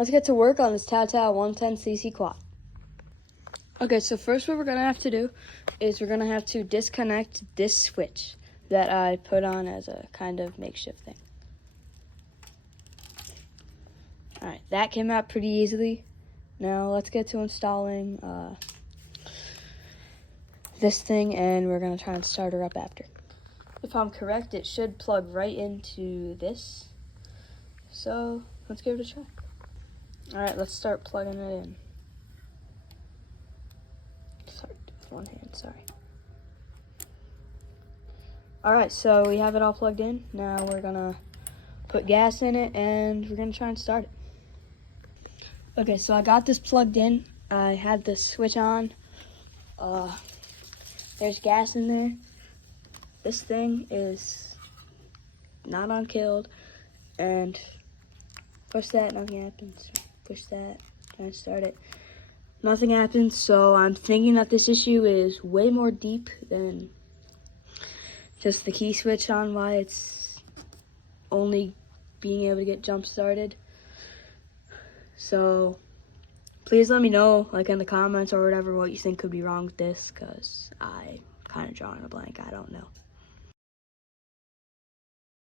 let's get to work on this Tao Tao 110cc quad. Okay, so first what we're gonna have to do is we're gonna have to disconnect this switch that I put on as a kind of makeshift thing. All right, that came out pretty easily. Now let's get to installing this thing, and we're gonna try and start her up after. If I'm correct, it should plug right into this. So let's give it a try. All right, let's start plugging it in. Sorry, with one hand, sorry. All right, so we have it all plugged in. Now we're gonna put gas in it, and we're gonna try and start it. Okay, so I got this plugged in. I had the switch on. There's gas in there. This thing is not on killed, and push that, nothing happens. Push that, try and start it. Nothing happens, so I'm thinking that this issue is way more deep than just the key switch on, why it's only being able to get jump started. So please let me know, like in the comments or whatever, what you think could be wrong with this, because I'm kind of drawing a blank. I don't know.